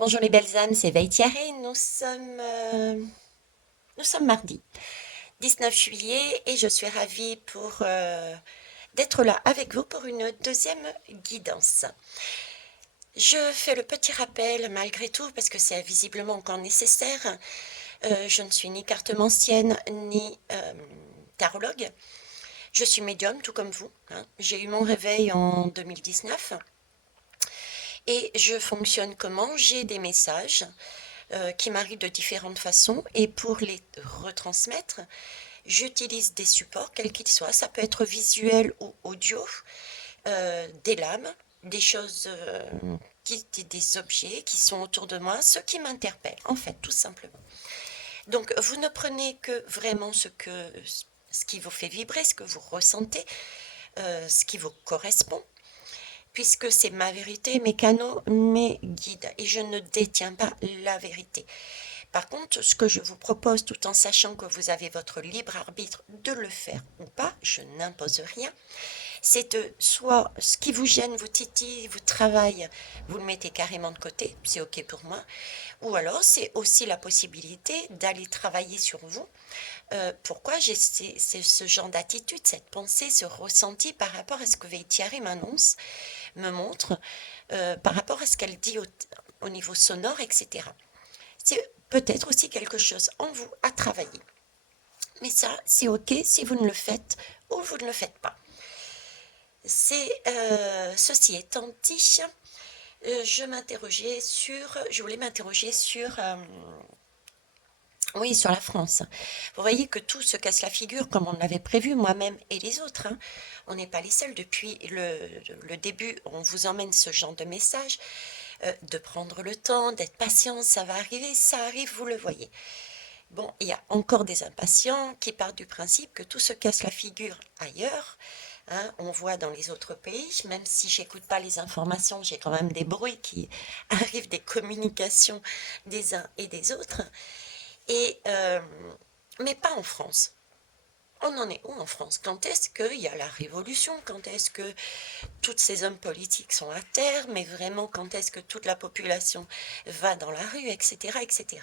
Bonjour les belles âmes, c'est Veitiaré. Nous sommes mardi 19 juillet et je suis ravie d'être là avec vous pour une deuxième guidance. Je fais le petit rappel malgré tout parce que c'est visiblement encore nécessaire. Je ne suis ni cartomancienne ni tarologue. Je suis médium tout comme vous, hein. J'ai eu mon réveil en 2019 et je fonctionne comment? J'ai des messages qui m'arrivent de différentes façons et pour les retransmettre, j'utilise des supports, quels qu'ils soient. Ça peut être visuel ou audio, des lames, des choses, des objets qui sont autour de moi, ce qui m'interpelle, en fait, tout simplement. Donc, vous ne prenez que vraiment ce qui vous fait vibrer, ce que vous ressentez, ce qui vous correspond, puisque c'est ma vérité, mes canaux, mes guides, et je ne détiens pas la vérité. Par contre, ce que je vous propose, tout en sachant que vous avez votre libre arbitre de le faire ou pas, je n'impose rien, c'est de soit ce qui vous gêne, vous titille, vous travaille, vous le mettez carrément de côté, c'est ok pour moi, ou alors c'est aussi la possibilité d'aller travailler sur vous. Pourquoi j'ai ce genre d'attitude, cette pensée, ce ressenti par rapport à ce que Veitiari m'annonce, me montre, par rapport à ce qu'elle dit au niveau sonore, etc. C'est peut-être aussi quelque chose en vous à travailler. Mais ça, c'est ok si vous ne le faites ou vous ne le faites pas. Ceci étant dit, je voulais m'interroger oui, sur la France. Vous voyez que tout se casse la figure comme on l'avait prévu, moi-même et les autres, hein. On n'est pas les seuls. Depuis le début, on vous emmène ce genre de message, de prendre le temps, d'être patient, ça va arriver, ça arrive, vous le voyez. Bon, il y a encore des impatients qui partent du principe que tout se casse la figure ailleurs, hein. On voit dans les autres pays, même si j'écoute pas les informations, j'ai quand même des bruits qui arrivent des communications des uns et des autres. Et, mais pas en France. On en est où en France? Quand est-ce qu'il y a la révolution? Quand est-ce que tous ces hommes politiques sont à terre? Mais vraiment, quand est-ce que toute la population va dans la rue, etc., etc.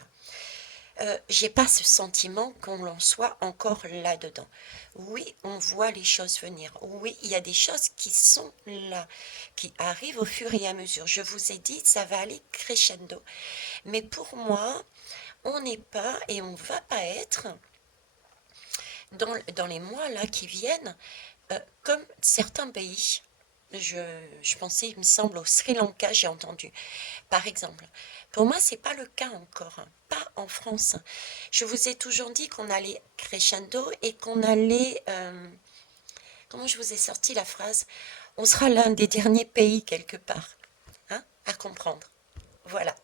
J'ai pas ce sentiment qu'on en soit encore là-dedans. Oui, on voit les choses venir. Oui, il y a des choses qui sont là, qui arrivent au fur et à mesure. Je vous ai dit, ça va aller crescendo. Mais pour moi, on n'est pas et on va pas être dans les mois là qui viennent, comme certains pays. Je, je pensais, il me semble, au Sri Lanka, j'ai entendu, par exemple. Pour moi, c'est pas le cas encore, hein. Pas en France. Je vous ai toujours dit qu'on allait crescendo et qu'on allait. Comment je vous ai sorti la phrase? On sera l'un des derniers pays quelque part, hein, à comprendre. Voilà.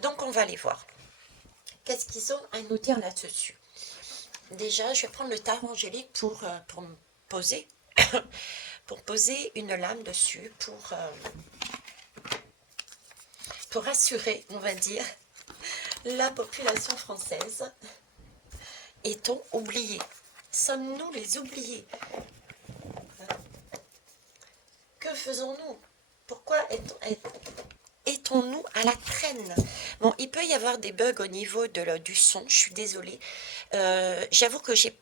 Donc on va aller voir. Qu'est-ce qu'ils ont à nous dire là-dessus? Déjà, je vais prendre le tarot angélique pour me poser, pour poser une lame dessus, pour assurer, on va dire, la population française. Est-on oublié? Sommes-nous les oubliés? Que faisons-nous? Pourquoi est-on-nous à la traîne? Bon, il peut y avoir des bugs au niveau du son, je suis désolée. J'avoue que j'ai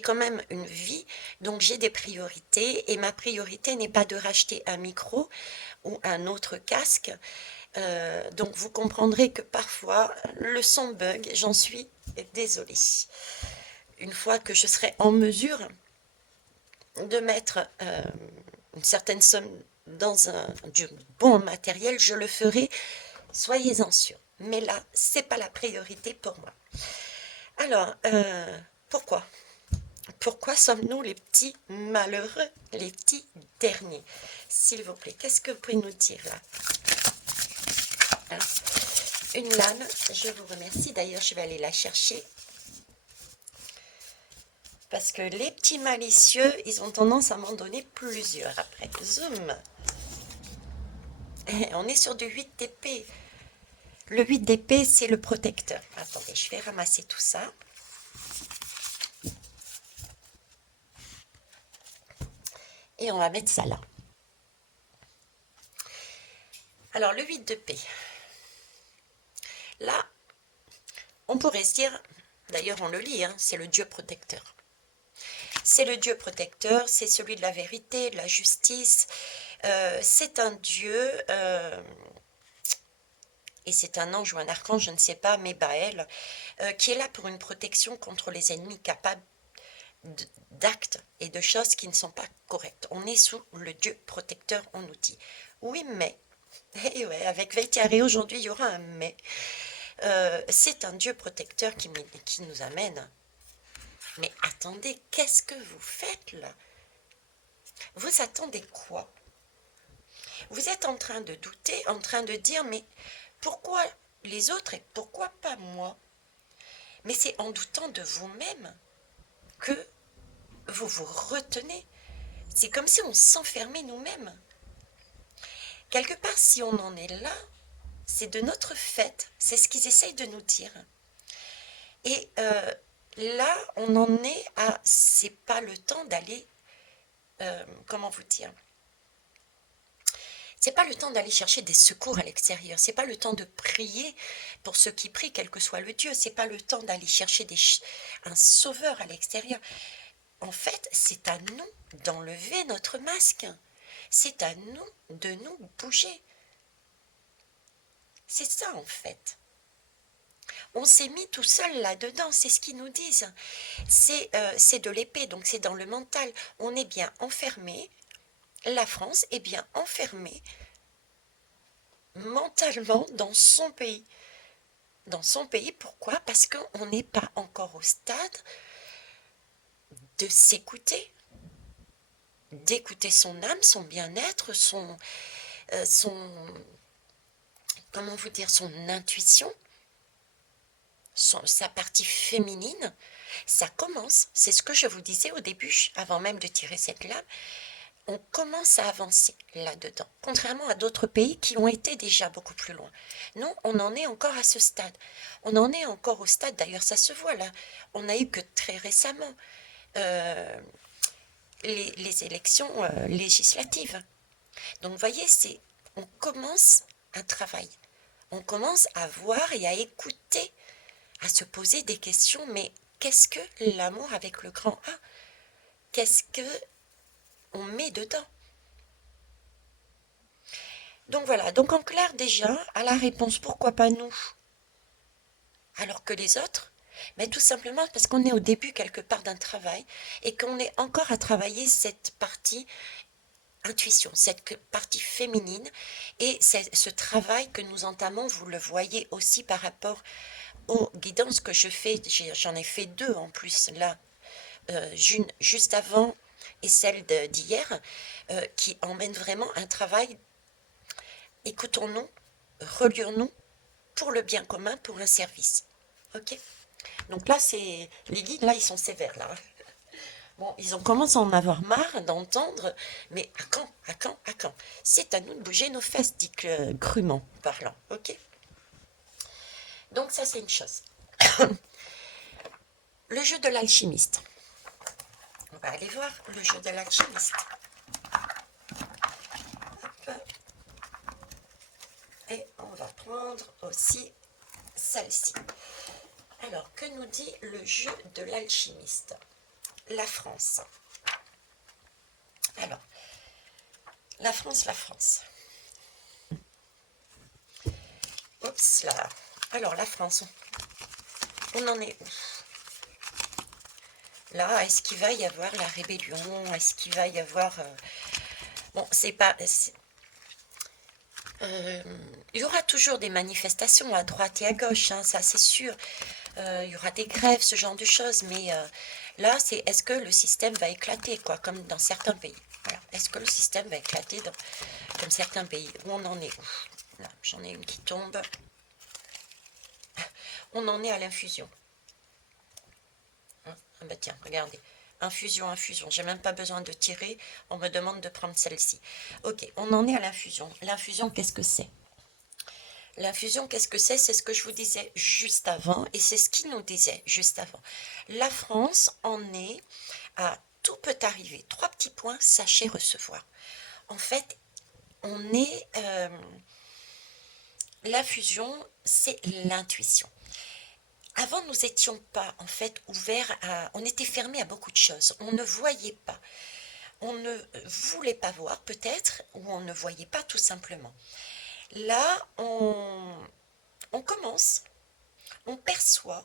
quand même une vie, donc j'ai des priorités, et ma priorité n'est pas de racheter un micro ou un autre casque. Donc vous comprendrez que parfois le son bug, j'en suis désolée. Une fois que je serai en mesure de mettre une certaine somme dans du bon matériel, je le ferai, soyez-en sûrs. Mais là, c'est pas la priorité pour moi. Alors, pourquoi? Pourquoi sommes-nous les petits malheureux, les petits derniers? S'il vous plaît, qu'est-ce que vous pouvez nous dire là? Hein? Une lame, je vous remercie. D'ailleurs, je vais aller la chercher. Parce que les petits malicieux, ils ont tendance à m'en donner plusieurs après. Zoom. On est sur du 8 d'épée. Le 8 d'épée, c'est le protecteur. Attendez, je vais ramasser tout ça. Et on va mettre ça là. Alors, le 8 de paix. Là, on pourrait se dire, d'ailleurs on le lit, hein, c'est le Dieu protecteur. C'est le Dieu protecteur, c'est celui de la vérité, de la justice. C'est un Dieu, et c'est un ange ou un archange, je ne sais pas, mais Baël, qui est là pour une protection contre les ennemis capables d'actes et de choses qui ne sont pas correctes. On est sous le Dieu protecteur, on nous dit. Oui, mais, et ouais, avec Veitiaré aujourd'hui, il y aura un mais. C'est un Dieu protecteur qui nous amène. Mais attendez, qu'est-ce que vous faites là? Vous attendez quoi? Vous êtes en train de douter, en train de dire, mais pourquoi les autres et pourquoi pas moi? Mais c'est en doutant de vous-même que vous vous retenez. C'est comme si on s'enfermait nous-mêmes. Quelque part, si on en est là, c'est de notre fait, c'est ce qu'ils essayent de nous dire. Et là, on en est à, c'est pas le temps d'aller, comment vous dire, c'est pas le temps d'aller chercher des secours à l'extérieur, c'est pas le temps de prier pour ceux qui prient, quel que soit le Dieu, c'est pas le temps d'aller chercher un sauveur à l'extérieur. En fait, c'est à nous d'enlever notre masque, c'est à nous de nous bouger. C'est ça en fait. On s'est mis tout seul là-dedans, c'est ce qu'ils nous disent. C'est de l'épée, donc c'est dans le mental. On est bien enfermé, la France est bien enfermée mentalement dans son pays. Dans son pays, pourquoi? Parce qu'on n'est pas encore au stade de s'écouter, d'écouter son âme, son bien-être, comment vous dire, son intuition, sa partie féminine. Ça commence, c'est ce que je vous disais au début, avant même de tirer cette lame, on commence à avancer là-dedans, contrairement à d'autres pays qui ont été déjà beaucoup plus loin. Nous, on en est encore à ce stade. On en est encore au stade, d'ailleurs ça se voit là, on n'a eu que très récemment les élections législatives. Donc vous voyez, on commence un travail. On commence à voir et à écouter, à se poser des questions, mais qu'est-ce que l'amour avec le grand A? Qu'est-ce que on met dedans? Donc voilà, donc en clair déjà, à la réponse pourquoi pas nous, alors que les autres, mais tout simplement parce qu'on est au début quelque part d'un travail et qu'on est encore à travailler cette partie intuition, cette partie féminine et ce travail que nous entamons, vous le voyez aussi par rapport aux guidances que je fais, j'en ai fait deux en plus là, juste avant et celle d'hier, qui emmène vraiment un travail. Écoutons-nous, relions-nous pour le bien commun, pour un service. Ok? Donc là, les guides, là, ils sont sévères, là. Bon, ils ont commencé à en avoir marre d'entendre, mais à quand? À quand? À quand? C'est à nous de bouger nos fesses, dit crûment parlant. Ok? Donc ça, c'est une chose. Le jeu de l'alchimiste. On va aller voir le jeu de l'alchimiste. Et on va prendre aussi celle-ci. Alors, que nous dit le jeu de l'alchimiste? La France. Alors, la France, la France. Oups là. Alors, la France, on en est où? Là, est-ce qu'il va y avoir la rébellion? Est-ce qu'il va y avoir... Bon, c'est pas... il y aura toujours des manifestations à droite et à gauche, hein, ça c'est sûr. Il y aura des grèves, ce genre de choses, mais là, c'est est-ce que le système va éclater, quoi, comme dans certains pays. Voilà. Est-ce que le système va éclater comme certains pays? Où on en est où? Là, j'en ai une qui tombe. On en est à l'infusion. Ah bah tiens, regardez. Infusion, infusion. J'ai même pas besoin de tirer. On me demande de prendre celle-ci. Ok, on en est à l'infusion. L'infusion, qu'est-ce que c'est? L'infusion, qu'est-ce que c'est? C'est ce que je vous disais juste avant et c'est ce qu'il nous disait juste avant. La France en est à tout peut arriver. 3 petits points, sachez recevoir. En fait, on est l'infusion, c'est l'intuition. Avant, nous n'étions pas en fait ouverts à... On était fermés à beaucoup de choses. On ne voyait pas. On ne voulait pas voir peut-être, ou on ne voyait pas tout simplement. Là, on commence, on perçoit,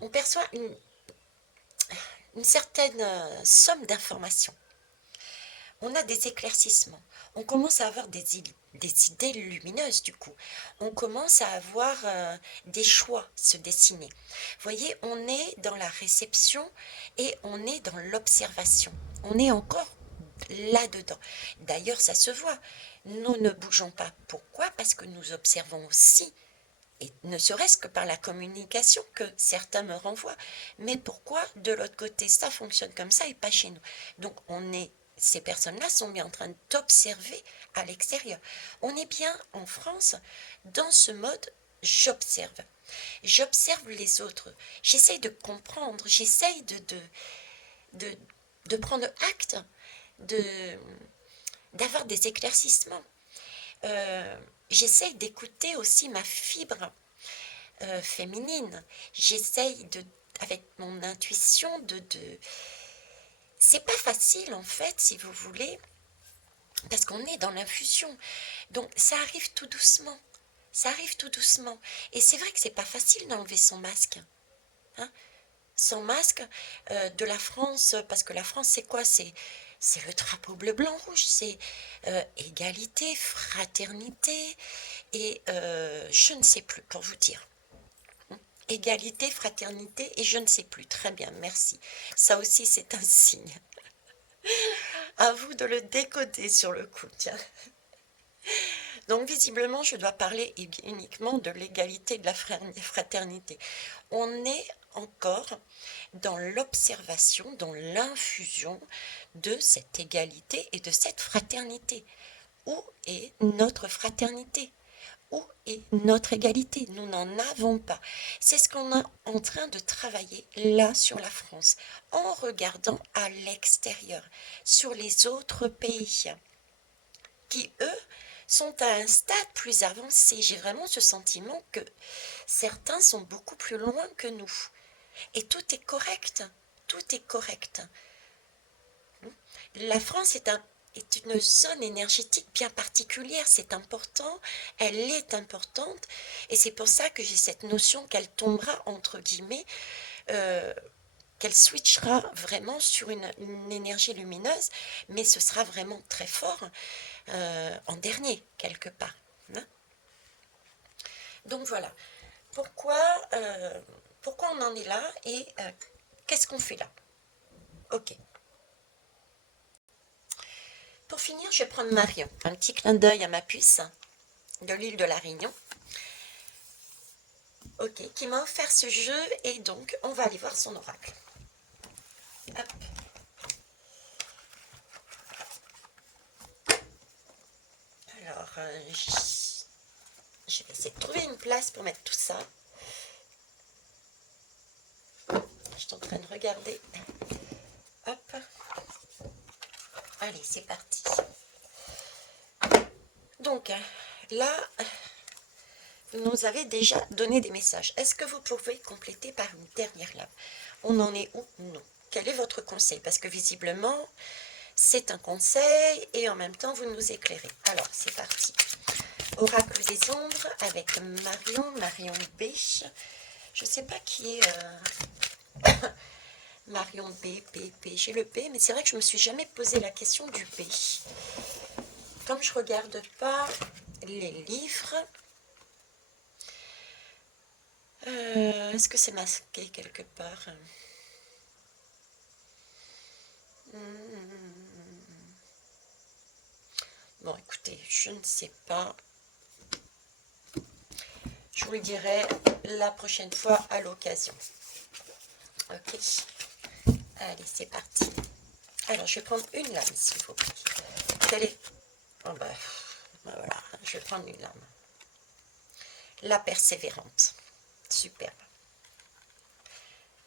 on perçoit une certaine somme d'informations. On a des éclaircissements. On commence à avoir des idées lumineuses du coup. On commence à avoir des choix se dessiner. Vous voyez, on est dans la réception et on est dans l'observation. On est encore là-dedans. D'ailleurs, ça se voit. Nous ne bougeons pas. Pourquoi? Parce que nous observons aussi, et ne serait-ce que par la communication que certains me renvoient. Mais pourquoi de l'autre côté ça fonctionne comme ça et pas chez nous? Donc ces personnes-là sont bien en train d'observer à l'extérieur. On est bien en France dans ce mode j'observe. J'observe les autres. J'essaye de comprendre. J'essaye de prendre acte, d'avoir des éclaircissements. J'essaye d'écouter aussi ma fibre féminine. J'essaye avec mon intuition C'est pas facile en fait, si vous voulez, parce qu'on est dans l'infusion. Donc ça arrive tout doucement. Ça arrive tout doucement. Et c'est vrai que c'est pas facile d'enlever son masque. Hein, sans masque de la France, parce que la France, c'est quoi? C'est le drapeau bleu, blanc, rouge. C'est égalité, fraternité et je ne sais plus, pour vous dire. Égalité, fraternité et je ne sais plus. Très bien, merci. Ça aussi, c'est un signe. À vous de le décoder sur le coup, tiens. Donc, visiblement, je dois parler uniquement de l'égalité et de la fraternité. On est encore dans l'observation, dans l'infusion de cette égalité et de cette fraternité. Où est notre fraternité? Où est notre égalité? Nous n'en avons pas. C'est ce qu'on est en train de travailler là sur la France, en regardant à l'extérieur, sur les autres pays, qui, eux, sont à un stade plus avancé. J'ai vraiment ce sentiment que certains sont beaucoup plus loin que nous. Et tout est correct. Tout est correct. La France est une zone énergétique bien particulière, c'est important, elle est importante, et c'est pour ça que j'ai cette notion qu'elle tombera, entre guillemets, qu'elle switchera vraiment sur une énergie lumineuse, mais ce sera vraiment très fort en dernier, quelque part. Hein. Donc voilà, pourquoi on en est là et qu'est-ce qu'on fait là? Ok. Pour finir, je vais prendre Marion. Un petit clin d'œil à ma puce de l'île de la Réunion. Ok, qui m'a offert ce jeu et donc on va aller voir son oracle. Hop. Alors, je vais essayer de trouver une place pour mettre tout ça. Je suis en train de regarder. Hop. Allez, c'est parti. Donc, là, vous nous avez déjà donné des messages. Est-ce que vous pouvez compléter par une dernière lame? On en est où? Non. Quel est votre conseil? Parce que visiblement, c'est un conseil et en même temps, vous nous éclairez. Alors, c'est parti. Oracle des ombres avec Marion B. Je ne sais pas qui est Marion B. J'ai le B, mais c'est vrai que je ne me suis jamais posé la question du B. Comme je ne regarde pas les livres, est-ce que c'est masqué quelque part? Bon, écoutez, je ne sais pas. Je vous le dirai la prochaine fois à l'occasion. Ok. Allez, c'est parti. Alors, je vais prendre une lame, s'il vous plaît. Quelle est... Oh bah, voilà, je vais prendre une lame. La persévérante. Superbe.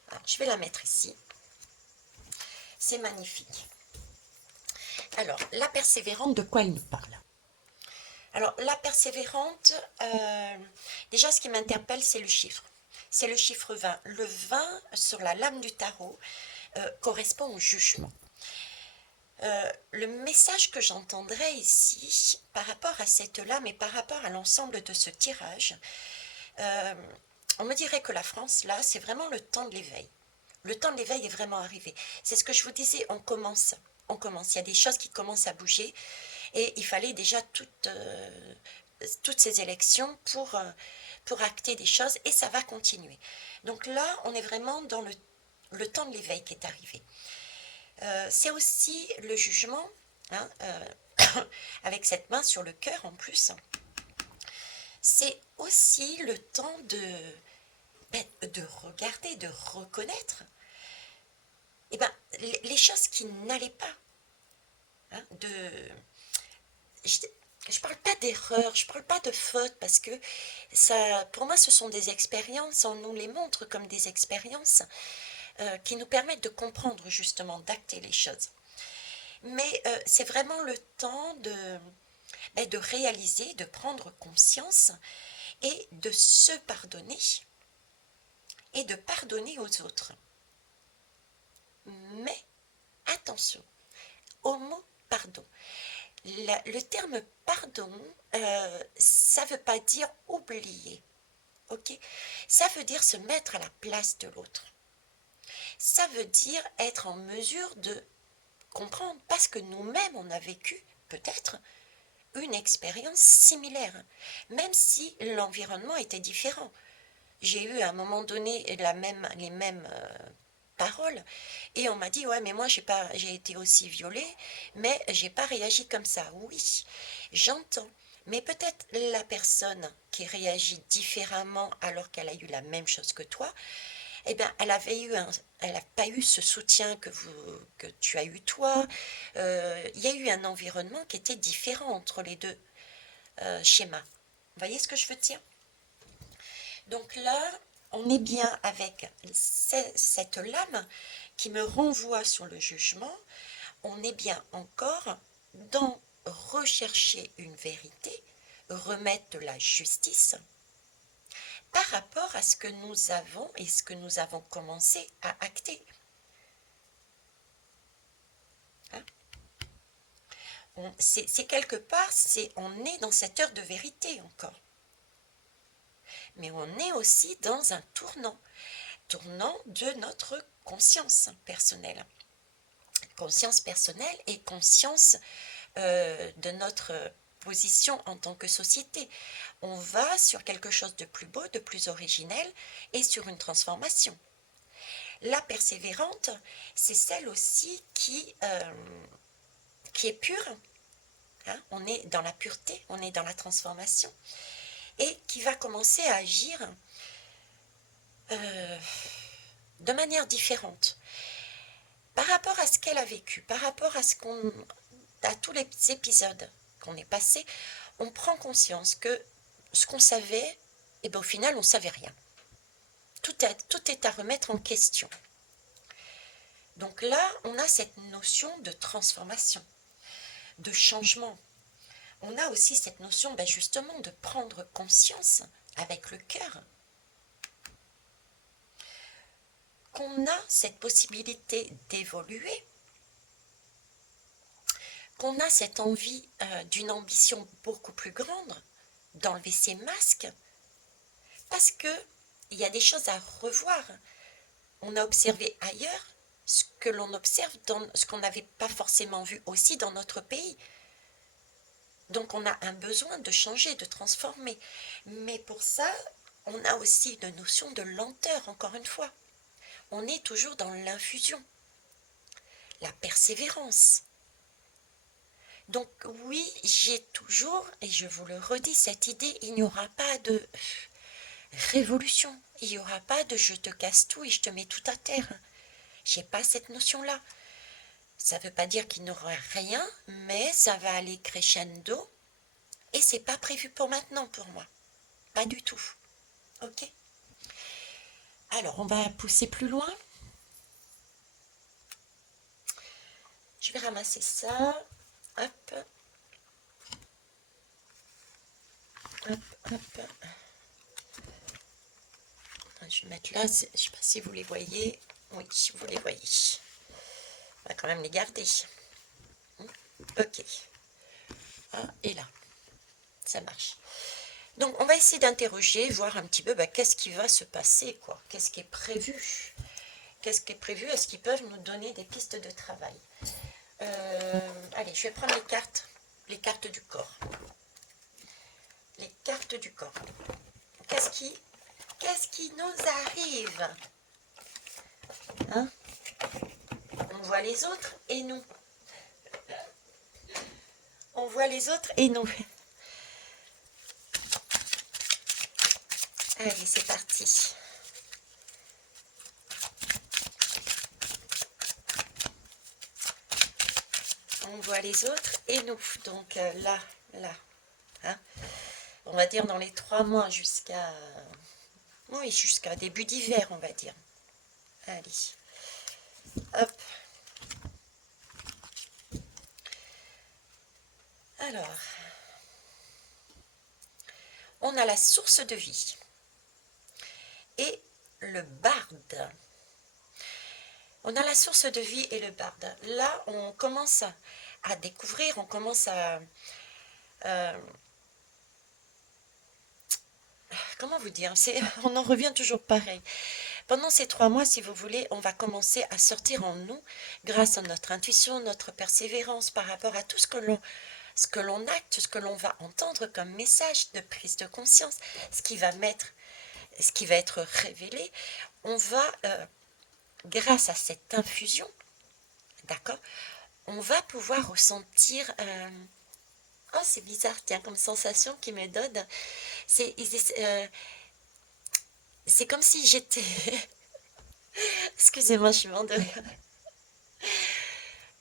Alors, je vais la mettre ici. C'est magnifique. Alors, la persévérante, de quoi elle nous parle? Alors, la persévérante, déjà ce qui m'interpelle, c'est le chiffre. C'est le chiffre 20. Le 20 sur la lame du tarot correspond au jugement. Le message que j'entendrai ici, par rapport à cette lame et par rapport à l'ensemble de ce tirage, on me dirait que la France, là, c'est vraiment le temps de l'éveil. Le temps de l'éveil est vraiment arrivé. C'est ce que je vous disais, on commence. On commence. Il y a des choses qui commencent à bouger et il fallait déjà toutes ces élections pour acter des choses et ça va continuer. Donc là, on est vraiment dans le temps de l'éveil qui est arrivé. C'est aussi le jugement, hein, avec cette main sur le cœur en plus. C'est aussi le temps de regarder, de reconnaître les choses qui n'allaient pas. Hein, je ne parle pas d'erreur, je ne parle pas de faute, parce que ça, pour moi, ce sont des expériences, on nous les montre comme des expériences qui nous permettent de comprendre justement, d'acter les choses. Mais c'est vraiment le temps de réaliser, de prendre conscience et de se pardonner et de pardonner aux autres. Mais attention au mot pardon. Le terme pardon, ça ne veut pas dire oublier, ok? Ça veut dire se mettre à la place de l'autre. Ça veut dire être en mesure de comprendre, parce que nous-mêmes, on a vécu peut-être une expérience similaire, même si l'environnement était différent. J'ai eu à un moment donné les mêmes paroles et on m'a dit ouais mais moi j'ai été aussi violée mais j'ai pas réagi comme ça. Oui, j'entends, mais peut-être la personne qui réagit différemment alors qu'elle a eu la même chose que toi, eh bien elle n'a pas eu ce soutien que tu as eu toi. Il y a eu un environnement qui était différent entre les deux schémas. Vous voyez ce que je veux dire? Donc là, on est bien avec cette lame qui me renvoie sur le jugement. On est bien encore dans rechercher une vérité, remettre de la justice par rapport à ce que nous avons et ce que nous avons commencé à acter. Hein? C'est quelque part, on est dans cette heure de vérité encore. Mais on est aussi dans un tournant de notre conscience personnelle. Conscience personnelle et conscience de notre position en tant que société. On va sur quelque chose de plus beau, de plus originel et sur une transformation. La persévérante, c'est celle aussi qui est pure. Hein, on est dans la pureté, on est dans la transformation et qui va commencer à agir de manière différente par rapport à ce qu'elle a vécu, par rapport à tous les épisodes qu'on est passés. On prend conscience que ce qu'on savait, et bien au final on ne savait rien. Tout est à remettre en question. Donc là, on a cette notion de transformation, de changement. On a aussi cette notion justement de prendre conscience avec le cœur qu'on a cette possibilité d'évoluer, qu'on a cette envie d'une ambition beaucoup plus grande, d'enlever ces masques, parce qu'il y a des choses à revoir. On a observé ailleurs ce que l'on observe, ce qu'on n'avait pas forcément vu aussi dans notre pays. Donc on a un besoin de changer, de transformer. Mais pour ça, on a aussi une notion de lenteur, encore une fois. On est toujours dans l'infusion, la persévérance. Donc oui, j'ai toujours, et je vous le redis, cette idée, il n'y aura pas de révolution, il n'y aura pas de je te casse tout et je te mets tout à terre. J'ai pas cette notion-là. Ça ne veut pas dire qu'il n'y aura rien, mais ça va aller crescendo et c'est pas prévu pour maintenant pour moi. Pas du tout. Ok? Alors, on va pousser plus loin. Je vais ramasser ça. Hop. Hop. Je vais mettre là, je ne sais pas si vous les voyez. Oui, vous les voyez. On va quand même les garder. Ok. Ah, et là, ça marche. Donc, on va essayer d'interroger, voir un petit peu qu'est-ce qui va se passer, quoi. Qu'est-ce qui est prévu? Qu'est-ce qui est prévu? Est-ce qu'ils peuvent nous donner des pistes de travail? Allez, je vais prendre les cartes du corps. Les cartes du corps. Qu'est-ce qui nous arrive? Hein? On voit les autres et nous. On voit les autres et nous. Allez, c'est parti. On voit les autres et nous. Donc là. Hein, on va dire dans les 3 mois jusqu'à... Oui, jusqu'à début d'hiver, on va dire. Allez. Hop. Alors. On a la source de vie. Et le barde. On a la source de vie et le barde. Là, on commence à découvrir, on commence à... comment vous dire? On en revient toujours pareil. Pendant ces 3 mois, si vous voulez, on va commencer à sortir en nous, grâce à notre intuition, notre persévérance, par rapport à tout ce que l'on acte, ce que l'on va entendre comme message de prise de conscience, ce qui va être révélé. On va, grâce à cette infusion, d'accord, on va pouvoir ressentir... oh, c'est bizarre, tiens, comme sensation qui me donne. C'est comme si j'étais... Excusez-moi, je suis morte de rire.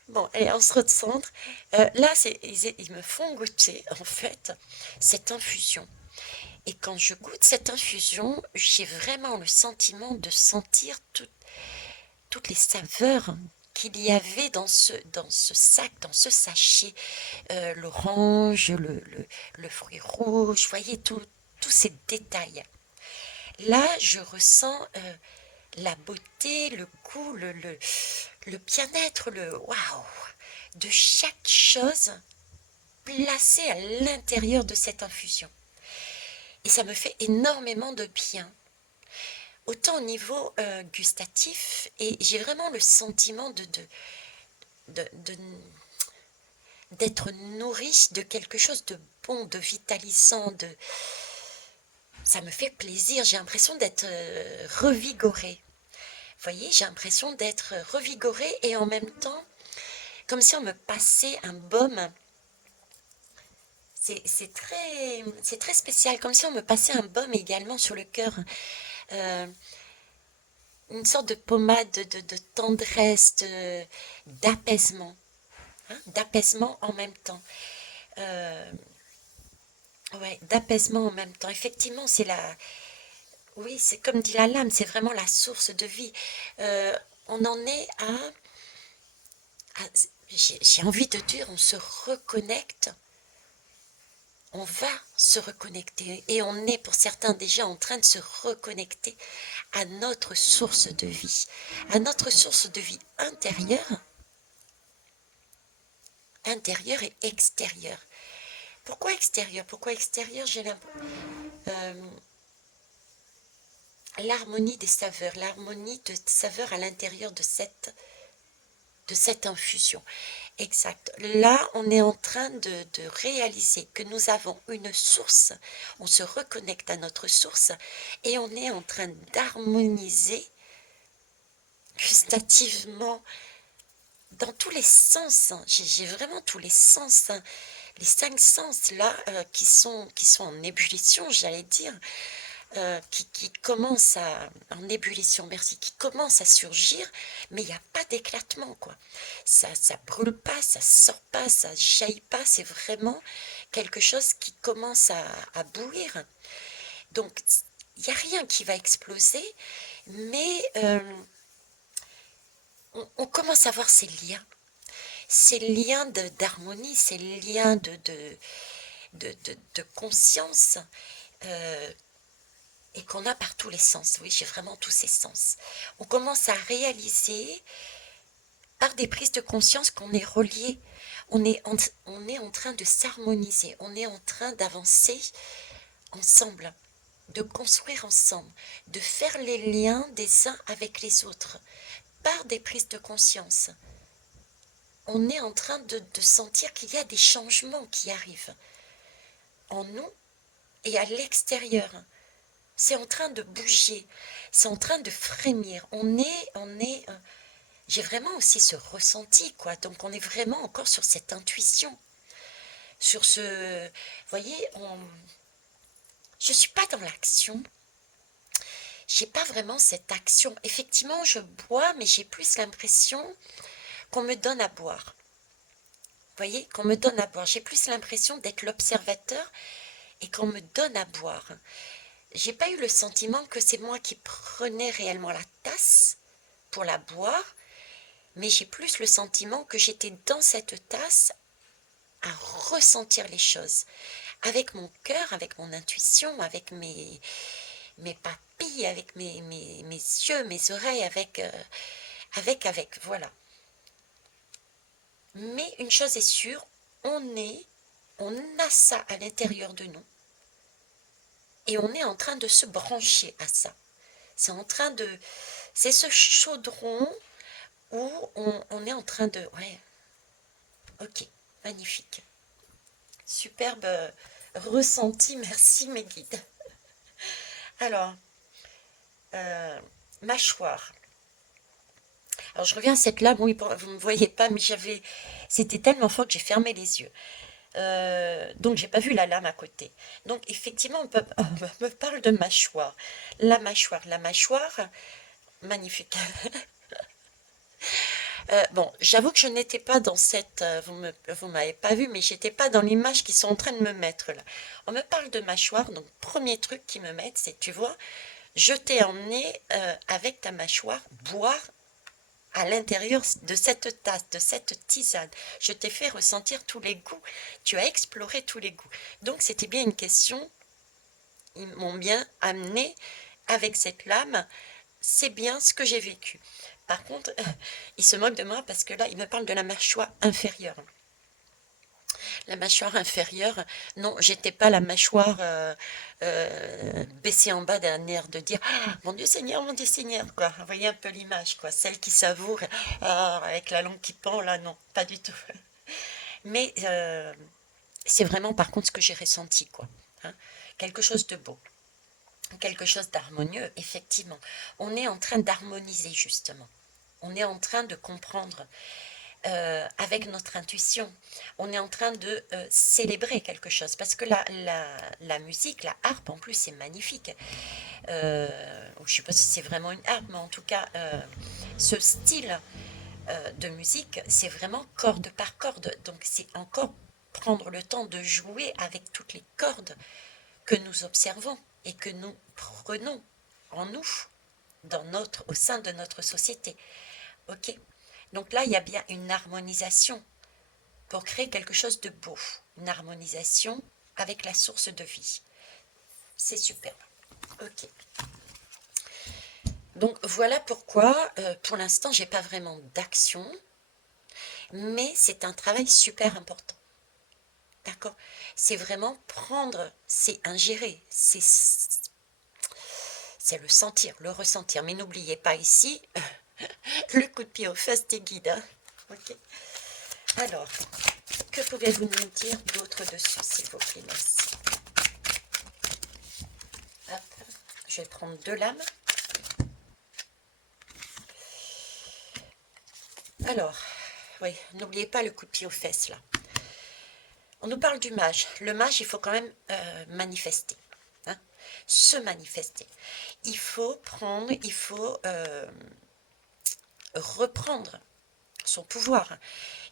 Bon, allez, on se recentre. Là, ils me font goûter, en fait, cette infusion. Et quand je goûte cette infusion, j'ai vraiment le sentiment de sentir toutes les saveurs qu'il y avait dans ce sac, dans ce sachet. L'orange, le fruit rouge, vous voyez, tous ces détails. Là, je ressens la beauté, le goût, le bien-être, le waouh de chaque chose placée à l'intérieur de cette infusion. Et ça me fait énormément de bien. Autant au niveau gustatif, et j'ai vraiment le sentiment d'être nourrie de quelque chose de bon, de vitalisant, ça me fait plaisir, j'ai l'impression d'être revigorée. Vous voyez, j'ai l'impression d'être revigorée et en même temps, comme si on me passait un baume. C'est très spécial, comme si on me passait un baume également sur le cœur. Une sorte de pommade de tendresse, d'apaisement. Hein, d'apaisement en même temps. Ouais, d'apaisement en même temps. Effectivement, oui, c'est comme dit la lame, c'est vraiment la source de vie. On en est j'ai envie de dire, on se reconnecte. On va se reconnecter et on est pour certains déjà en train de se reconnecter à notre source de vie, intérieure et extérieure. Pourquoi extérieure? J'ai l'harmonie des saveurs, l'harmonie de saveurs à l'intérieur de cette infusion. Exact. Là, on est en train de réaliser que nous avons une source. On se reconnecte à notre source et on est en train d'harmoniser gustativement dans tous les sens. J'ai vraiment tous les sens. Les 5 sens là qui sont en ébullition, j'allais dire. Qui commence en ébullition, merci, qui commence à surgir, mais il n'y a pas d'éclatement, quoi. Ça brûle pas, ça sort pas, ça jaillit pas, c'est vraiment quelque chose qui commence à bouillir. Donc, il n'y a rien qui va exploser, mais on commence à voir ces liens d'harmonie, ces liens de conscience, et qu'on a par tous les sens. Oui, j'ai vraiment tous ces sens. On commence à réaliser par des prises de conscience qu'on est relié, on est en train de s'harmoniser, on est en train d'avancer ensemble, de construire ensemble, de faire les liens des uns avec les autres, par des prises de conscience. On est en train de sentir qu'il y a des changements qui arrivent en nous et à l'extérieur. C'est en train de bouger, c'est en train de frémir. J'ai vraiment aussi ce ressenti, quoi. Donc on est vraiment encore sur cette intuition, sur ce, vous voyez, je suis pas dans l'action. J'ai pas vraiment cette action. Effectivement, je bois, mais j'ai plus l'impression qu'on me donne à boire. Vous voyez, qu'on me donne à boire. J'ai plus l'impression d'être l'observateur et qu'on me donne à boire. J'ai pas eu le sentiment que c'est moi qui prenais réellement la tasse pour la boire, mais j'ai plus le sentiment que j'étais dans cette tasse à ressentir les choses avec mon cœur, avec mon intuition, avec mes papilles, avec mes yeux, mes oreilles, avec, voilà. Mais une chose est sûre, on a ça à l'intérieur de nous et on est en train de se brancher à ça. C'est ce chaudron où on est en train de, ouais, ok, magnifique. Superbe ressenti, merci mes guides. Alors, mâchoire. Alors je reviens à cette lame, oui, vous ne me voyez pas, mais c'était tellement fort que j'ai fermé les yeux. Donc j'ai pas vu la lame à côté. Donc effectivement, on me parle de mâchoire. La mâchoire, magnifique. Bon, j'avoue que je n'étais pas dans cette, vous m'avez pas vu, mais j'étais pas dans l'image qu'ils sont en train de me mettre là. On me parle de mâchoire, donc premier truc qu'ils me mettent, c'est, tu vois, je t'ai emmené avec ta mâchoire boire à l'intérieur de cette tasse, de cette tisane. Je t'ai fait ressentir tous les goûts. Tu as exploré tous les goûts. Donc c'était bien une question. Ils m'ont bien amené avec cette lame. C'est bien ce que j'ai vécu. Par contre, ils se moquent de moi parce que là, ils me parlent de la mâchoire inférieure. La mâchoire inférieure, non, j'étais pas la mâchoire baissée en bas d'un air de dire mon Dieu Seigneur, quoi. Vous voyez un peu l'image, quoi. Celle qui savoure, avec la langue qui pend, là, non, pas du tout. Mais c'est vraiment par contre ce que j'ai ressenti, quoi. Hein. Quelque chose de beau, quelque chose d'harmonieux, effectivement. On est en train d'harmoniser, justement. On est en train de comprendre avec notre intuition. On est en train de célébrer quelque chose. Parce que la musique, la harpe, en plus, c'est magnifique. Je ne sais pas si c'est vraiment une harpe, mais en tout cas, ce style de musique, c'est vraiment corde par corde. Donc, c'est encore prendre le temps de jouer avec toutes les cordes que nous observons et que nous prenons en nous, au sein de notre société. Ok. Donc là, il y a bien une harmonisation pour créer quelque chose de beau. Une harmonisation avec la source de vie. C'est superbe. Ok. Donc voilà pourquoi, pour l'instant, j'ai pas vraiment d'action, mais c'est un travail super important. D'accord? C'est vraiment prendre, c'est ingérer, c'est le sentir, le ressentir. Mais n'oubliez pas ici, le coup de pied aux fesses des guides. Hein. Ok. Alors, que pouvez-vous nous dire d'autre dessus, s'il vous plaît? Merci. Hop, je vais prendre 2 lames. Alors, oui, n'oubliez pas le coup de pied aux fesses, là. On nous parle du mage. Le mage, il faut quand même manifester. Hein, se manifester. Il faut reprendre son pouvoir.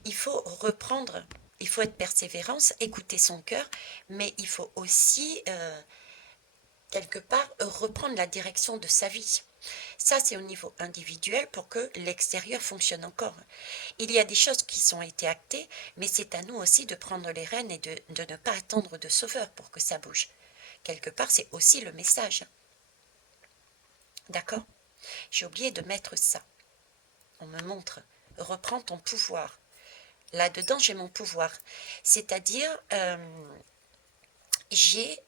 Il faut reprendre, il faut être persévérance, écouter son cœur, mais il faut aussi, quelque part, reprendre la direction de sa vie. Ça, c'est au niveau individuel pour que l'extérieur fonctionne encore. Il y a des choses qui ont été actées, mais c'est à nous aussi de prendre les rênes et de ne pas attendre de sauveur pour que ça bouge. quelque part, c'est aussi le message. D'accord? J'ai oublié de mettre ça. On me montre, reprends ton pouvoir. Là-dedans, j'ai mon pouvoir. C'est-à-dire, c'est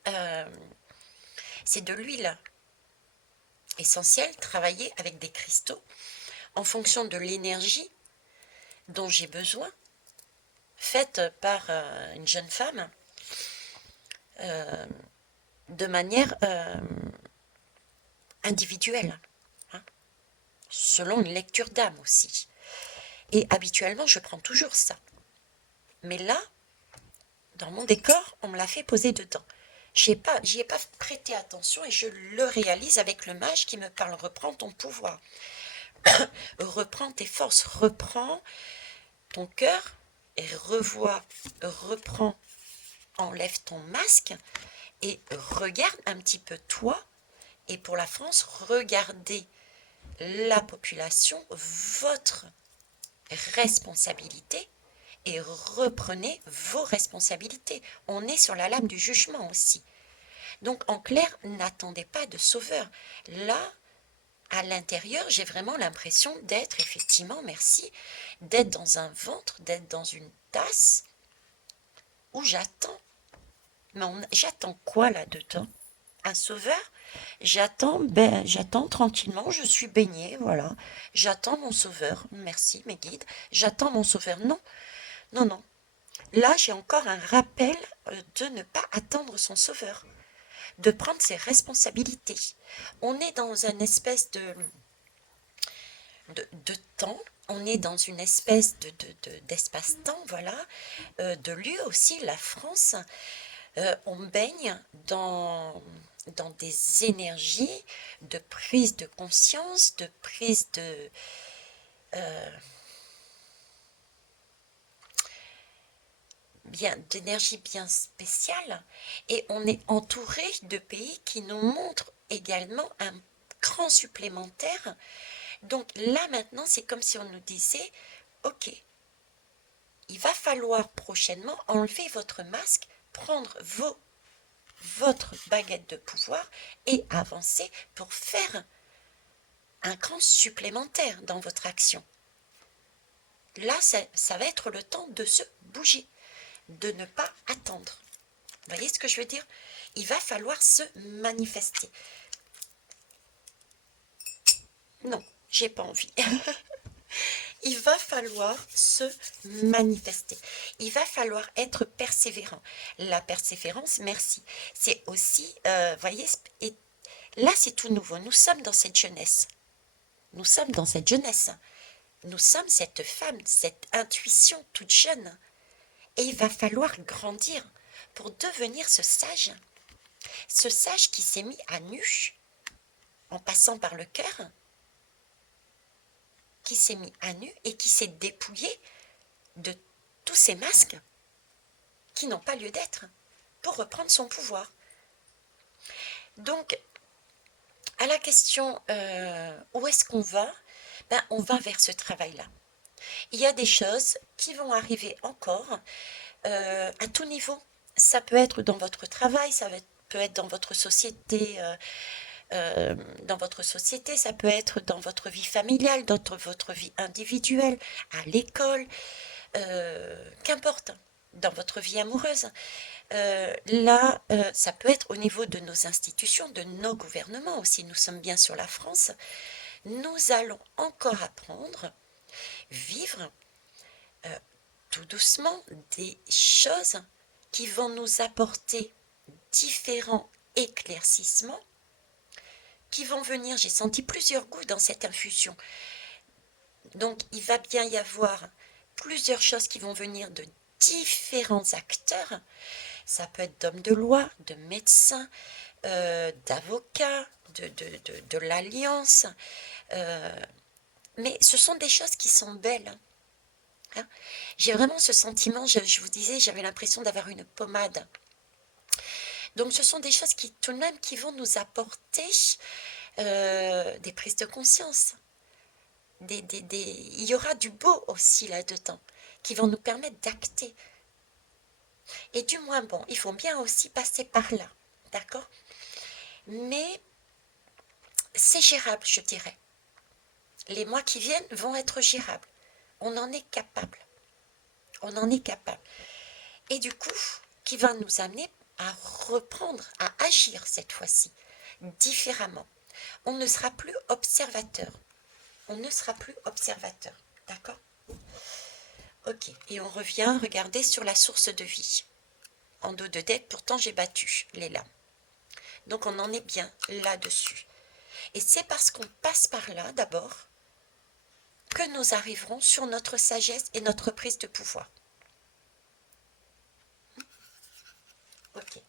de l'huile essentielle travaillée avec des cristaux en fonction de l'énergie dont j'ai besoin, faite par une jeune femme de manière individuelle, hein, selon une lecture d'âme aussi. Et habituellement, je prends toujours ça. Mais là, dans mon décor, on me l'a fait poser dedans. J'y ai pas prêté attention et je le réalise avec le mage qui me parle. Reprends ton pouvoir, reprends tes forces, reprends ton cœur et reprends, enlève ton masque et regarde un petit peu toi. Et pour la France, regardez la population, votre responsabilité et reprenez vos responsabilités. On est sur la lame du jugement aussi. Donc en clair, n'attendez pas de sauveur. Là, à l'intérieur, j'ai vraiment l'impression d'être, effectivement, merci, d'être dans un ventre, d'être dans une tasse où j'attends. Mais j'attends quoi là-dedans? Un sauveur? J'attends tranquillement, je suis baignée, voilà. J'attends mon sauveur. Merci, mes guides. J'attends mon sauveur. Non, non, non. Là, j'ai encore un rappel de ne pas attendre son sauveur, de prendre ses responsabilités. On est dans une espèce de temps, on est dans une espèce d'espace-temps, voilà, de lieu aussi, la France. On baigne dans des énergies de prise de conscience, de prise d'énergie bien spéciale, et on est entouré de pays qui nous montrent également un cran supplémentaire. Donc là maintenant, c'est comme si on nous disait, ok, il va falloir prochainement enlever votre masque, prendre votre baguette de pouvoir et avancer pour faire un cran supplémentaire dans votre action. Là, ça va être le temps de se bouger, de ne pas attendre. Vous voyez ce que je veux dire? Il va falloir se manifester. Non, j'ai pas envie. Il va falloir se manifester. Il va falloir être persévérant. La persévérance, merci. C'est aussi, voyez, et là c'est tout nouveau. Nous sommes dans cette jeunesse. Nous sommes dans cette jeunesse. Nous sommes cette femme, cette intuition toute jeune. Et il va falloir grandir pour devenir ce sage qui s'est mis à nu, en passant par le cœur, qui s'est mis à nu et qui s'est dépouillé de tous ces masques qui n'ont pas lieu d'être pour reprendre son pouvoir. Donc, à la question où est-ce qu'on va? On va vers ce travail-là. Il y a des choses qui vont arriver encore à tout niveau. Ça peut être dans votre travail, peut être dans votre société, ça peut être dans votre vie familiale, dans votre vie individuelle, à l'école, qu'importe, dans votre vie amoureuse. Là, ça peut être au niveau de nos institutions, de nos gouvernements aussi. Nous sommes bien sur la France. Nous allons encore apprendre, vivre tout doucement des choses qui vont nous apporter différents éclaircissements qui vont venir. J'ai senti plusieurs goûts dans cette infusion. Donc, il va bien y avoir plusieurs choses qui vont venir de différents acteurs. Ça peut être d'hommes de loi, de médecins, d'avocats, de l'Alliance. Mais ce sont des choses qui sont belles. Hein. J'ai vraiment ce sentiment, je vous disais, j'avais l'impression d'avoir une pommade. Donc ce sont des choses qui tout de même qui vont nous apporter des prises de conscience. Il y aura du beau aussi là-dedans, qui vont nous permettre d'acter. Et du moins, bon, il faut bien aussi passer par là, d'accord? Mais c'est gérable, je dirais. Les mois qui viennent vont être gérables. On en est capable. On en est capable. Et du coup, qui va nous amener à reprendre, à agir cette fois-ci, différemment. On ne sera plus observateur. On ne sera plus observateur. D'accord? Ok. Et on revient regarder sur la source de vie. En dos de deck, pourtant j'ai battu les lames. Donc on en est bien là-dessus. Et c'est parce qu'on passe par là d'abord que nous arriverons sur notre sagesse et notre prise de pouvoir. Ok.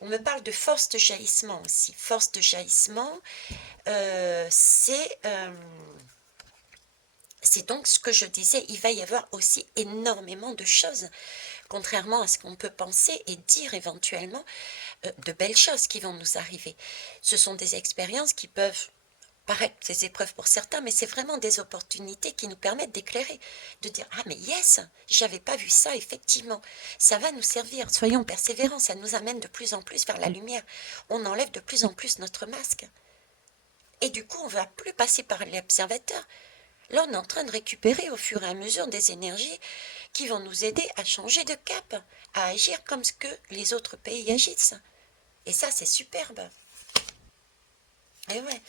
On me parle de force de jaillissement aussi. Force de jaillissement, c'est donc ce que je disais, il va y avoir aussi énormément de choses, contrairement à ce qu'on peut penser et dire éventuellement, de belles choses qui vont nous arriver. Ce sont des expériences qui peuvent paraître des épreuves pour certains, mais c'est vraiment des opportunités qui nous permettent d'éclairer, de dire « Ah mais yes, j'avais pas vu ça, effectivement, ça va nous servir, soyons persévérants, ça nous amène de plus en plus vers la lumière, on enlève de plus en plus notre masque. » Et du coup, on ne va plus passer par l'observateur. Là, on est en train de récupérer au fur et à mesure des énergies qui vont nous aider à changer de cap, à agir comme ce que les autres pays agissent. Et ça, c'est superbe. Et ouais,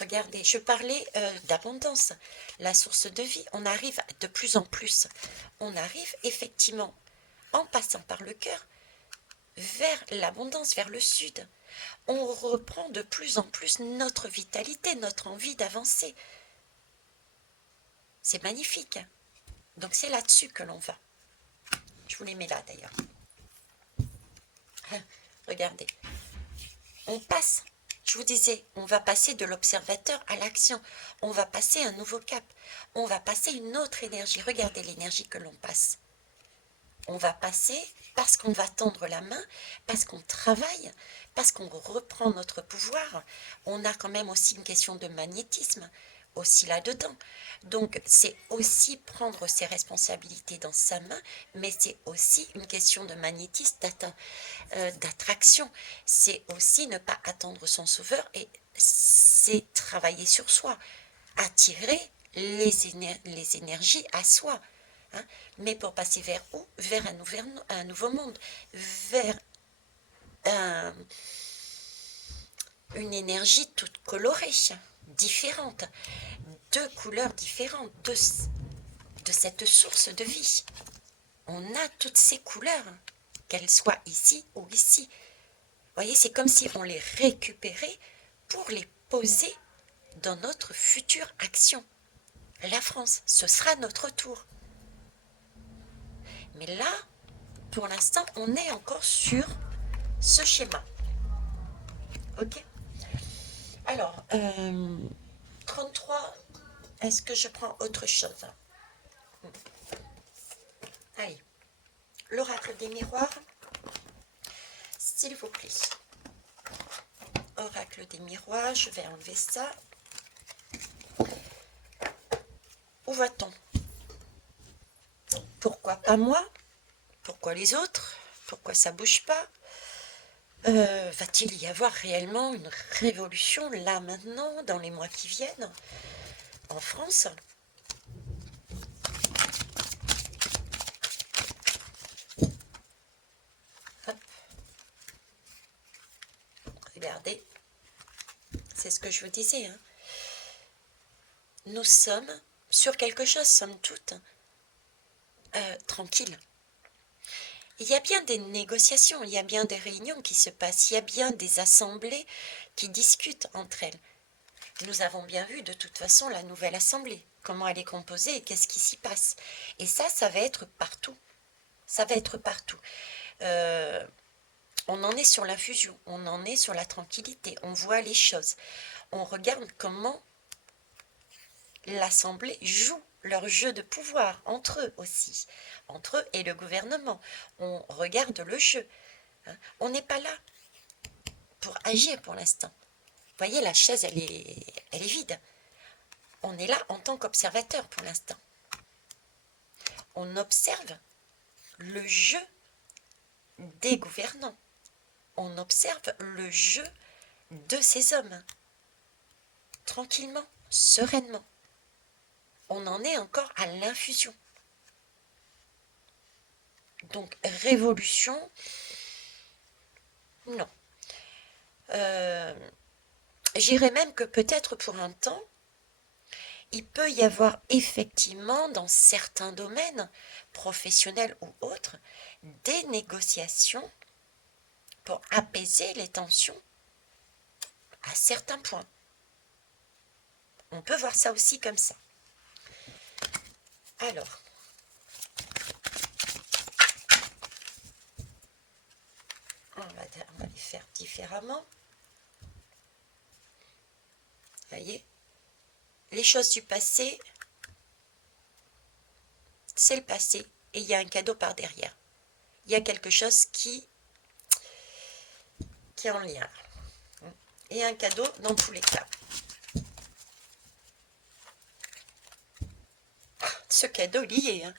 regardez, je parlais d'abondance, la source de vie. On arrive de plus en plus. On arrive effectivement, en passant par le cœur, vers l'abondance, vers le sud. On reprend de plus en plus notre vitalité, notre envie d'avancer. C'est magnifique. Donc c'est là-dessus que l'on va. Je vous les mets là d'ailleurs. Regardez. On passe. Je vous disais, on va passer de l'observateur à l'action. On va passer un nouveau cap. On va passer une autre énergie. Regardez l'énergie que l'on passe. On va passer parce qu'on va tendre la main, parce qu'on travaille, parce qu'on reprend notre pouvoir. On a quand même aussi une question de magnétisme aussi là-dedans. Donc c'est aussi prendre ses responsabilités dans sa main, mais c'est aussi une question de magnétisme, d'attraction. C'est aussi ne pas attendre son sauveur et c'est travailler sur soi, attirer les énergies à soi. Hein. Mais pour passer vers où? Vers un nouveau monde, vers une énergie toute colorée, différente, deux couleurs différentes de cette source de vie. On a toutes ces couleurs, qu'elles soient ici ou ici. Vous voyez, c'est comme si on les récupérait pour les poser dans notre future action. La France, ce sera notre tour. Mais là, pour l'instant, on est encore sur ce schéma. Ok. Alors, 33, est-ce que je prends autre chose? Allez, l'oracle des miroirs, s'il vous plaît. Oracle des miroirs, je vais enlever ça. Où va-t-on? Pourquoi pas moi? Pourquoi les autres? Pourquoi ça bouge pas? Va-t-il y avoir réellement une révolution là maintenant, dans les mois qui viennent, en France? Hop. Regardez, c'est ce que je vous disais. Hein. Nous sommes sur quelque chose, somme toute, tranquille. Il y a bien des négociations, il y a bien des réunions qui se passent, il y a bien des assemblées qui discutent entre elles. Nous avons bien vu de toute façon la nouvelle assemblée, comment elle est composée et qu'est-ce qui s'y passe. Et ça va être partout. Ça va être partout. On en est sur l'infusion, on en est sur la tranquillité, on voit les choses. On regarde comment l'Assemblée joue leur jeu de pouvoir entre eux aussi, entre eux et le gouvernement. On regarde le jeu. Hein. On n'est pas là pour agir pour l'instant. Vous voyez, la chaise, elle est vide. On est là en tant qu'observateur pour l'instant. On observe le jeu des gouvernants. on observe le jeu de ces hommes, tranquillement, sereinement. On en est encore à l'infusion. Donc, révolution, non. J'irais même que peut-être pour un temps, il peut y avoir effectivement dans certains domaines, professionnels ou autres, des négociations pour apaiser les tensions à certains points. On peut voir ça aussi comme ça. Alors, on va les faire différemment. Vous voyez, les choses du passé, c'est le passé et il y a un cadeau par derrière. Il y a quelque chose qui est en lien. Et un cadeau dans tous les cas. Ce cadeau est lié.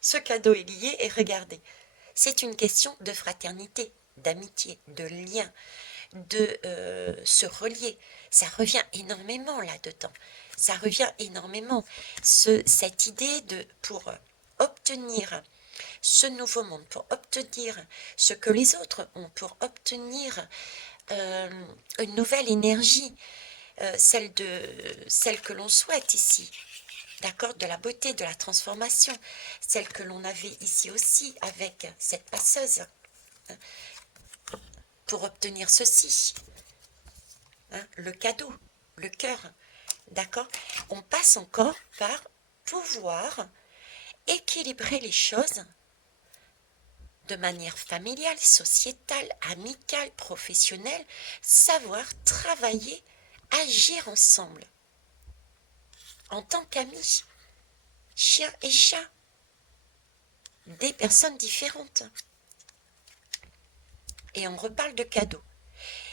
Ce cadeau est lié et regardez, c'est une question de fraternité, d'amitié, de lien, de se relier. Ça revient énormément là-dedans. Ça revient énormément. Cette idée de pour obtenir ce nouveau monde, pour obtenir ce que les autres ont, pour obtenir une nouvelle énergie, celle que l'on souhaite ici, d'accord, de la beauté, de la transformation, celle que l'on avait ici aussi avec cette passeuse, pour obtenir ceci, le cadeau, le cœur, d'accord, on passe encore par pouvoir équilibrer les choses de manière familiale, sociétale, amicale, professionnelle, savoir travailler, agir ensemble, en tant qu'amis, chien et chat, des personnes différentes. Et on reparle de cadeaux.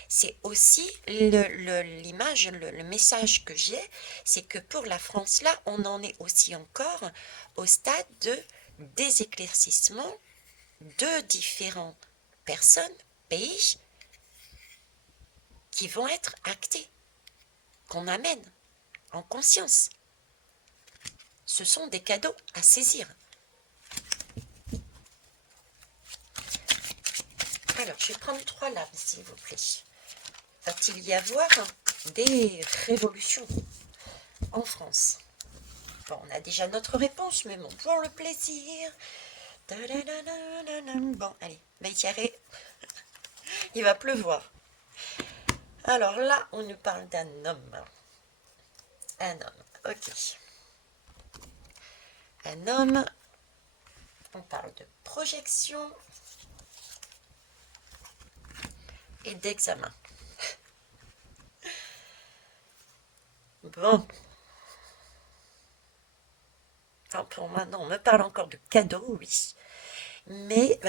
C'est aussi l'image, le message que j'ai, c'est que pour la France, là, on en est aussi encore au stade de déséclaircissement de différentes personnes, pays, qui vont être actés, qu'on amène en conscience. Ce sont des cadeaux à saisir. Alors, je vais prendre 3 lames, s'il vous plaît. Va-t-il y avoir des révolutions en France? Bon, on a déjà notre réponse, mais bon, pour le plaisir. Bon, allez, Maïtiaré, il va pleuvoir. Alors là, on nous parle d'un homme. Un homme, ok. Un homme, on parle de projection et d'examen. Bon. Enfin, pour maintenant, on me parle encore de cadeaux, oui. Mais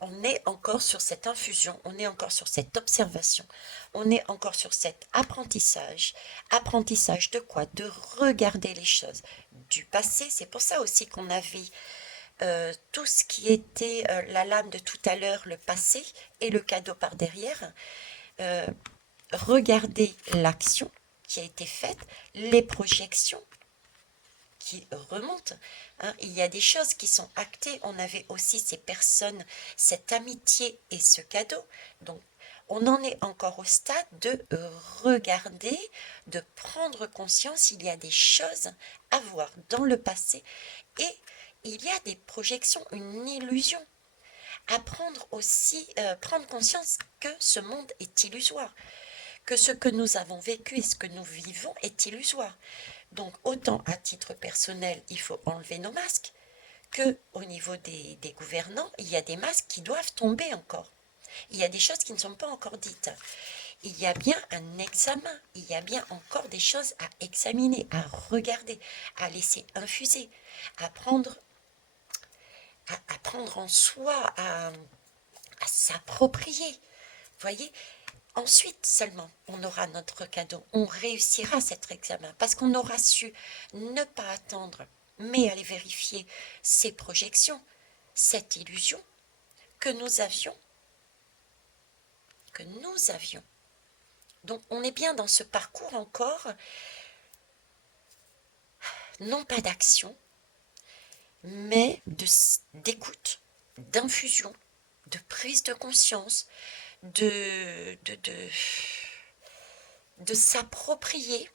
on est encore sur cette infusion, on est encore sur cette observation, on est encore sur cet apprentissage. Apprentissage de quoi? De regarder les choses du passé. C'est pour ça aussi qu'on avait tout ce qui était la lame de tout à l'heure, le passé, et le cadeau par derrière. Regarder l'action qui a été faite, les projections qui remontent. Il y a des choses qui sont actées. On avait aussi ces personnes, cette amitié et ce cadeau. Donc, on en est encore au stade de regarder, de prendre conscience. Il y a des choses à voir dans le passé et il y a des projections, une illusion. À prendre aussi, prendre conscience que ce monde est illusoire, que ce que nous avons vécu et ce que nous vivons est illusoire. Donc, autant à titre personnel, il faut enlever nos masques, que au niveau des gouvernants, il y a des masques qui doivent tomber encore. Il y a des choses qui ne sont pas encore dites. Il y a bien un examen, il y a bien encore des choses à examiner, à regarder, à laisser infuser, à prendre en soi, à s'approprier. Voyez, ensuite seulement, on aura notre cadeau, on réussira cet examen, parce qu'on aura su ne pas attendre, mais aller vérifier ces projections, cette illusion que nous avions que nous avions. Donc on est bien dans ce parcours encore, non pas d'action, mais d'écoute, d'infusion, de prise de conscience, de s'approprier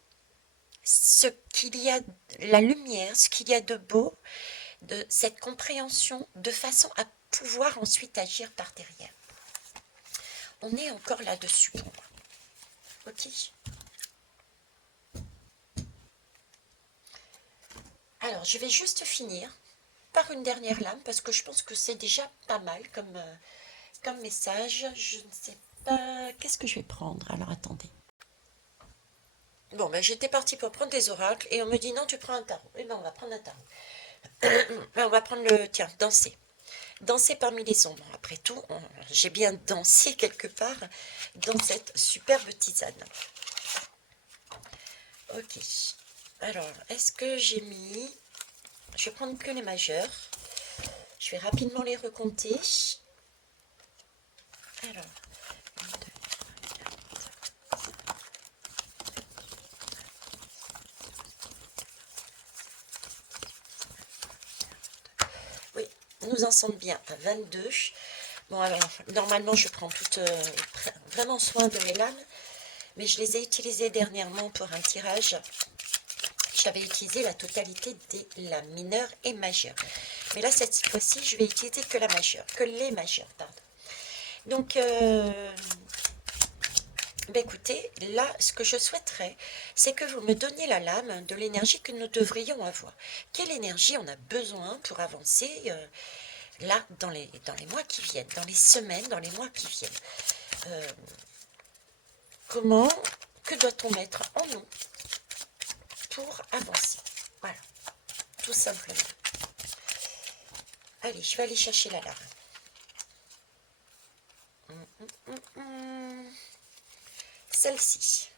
ce qu'il y a, la lumière, ce qu'il y a de beau, de cette compréhension, de façon à pouvoir ensuite agir par derrière. On est encore là-dessus pour moi. Ok. Alors, je vais juste finir par une dernière lame, parce que je pense que c'est déjà pas mal comme message. Je ne sais pas... Qu'est-ce que je vais prendre? Alors, attendez. Bon, ben j'étais partie pour prendre des oracles, et on me dit, non, tu prends un tarot. Eh ben, on va prendre un tarot. On va prendre le... Tiens, danser. Danser parmi les ombres. Après tout, j'ai bien dansé quelque part dans cette superbe tisane. Ok. Alors, est-ce que j'ai mis... Je vais prendre que les majeurs. Je vais rapidement les recompter. Alors, 1, 2, 3, 4, 5. Oui, nous en sommes bien à 22. Bon, alors, normalement, je prends vraiment soin de mes lames, mais je les ai utilisées dernièrement pour un tirage. J'avais utilisé la totalité des lames mineures et majeures. Mais là, cette fois-ci, je vais utiliser que les majeures, pardon. Donc, ben écoutez, là, ce que je souhaiterais, c'est que vous me donniez la lame de l'énergie que nous devrions avoir. Quelle énergie on a besoin pour avancer là, dans les mois qui viennent, dans les semaines, dans les mois qui viennent. Que doit-on mettre en nous pour avancer? Voilà, tout simplement. Allez, je vais aller chercher la lame. Celle-ci.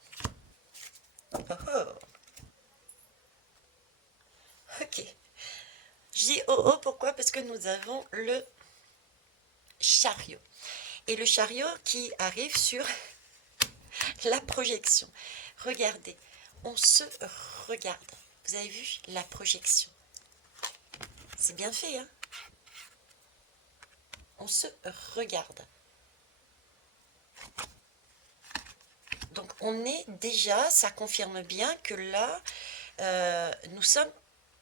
Oh, oh. Ok. Je dis oh oh, pourquoi? Parce que nous avons le chariot. Et le chariot qui arrive sur la projection. Regardez, on se regarde. Vous avez vu la projection? C'est bien fait, hein? On se regarde. Donc on est déjà, ça confirme bien que là, nous sommes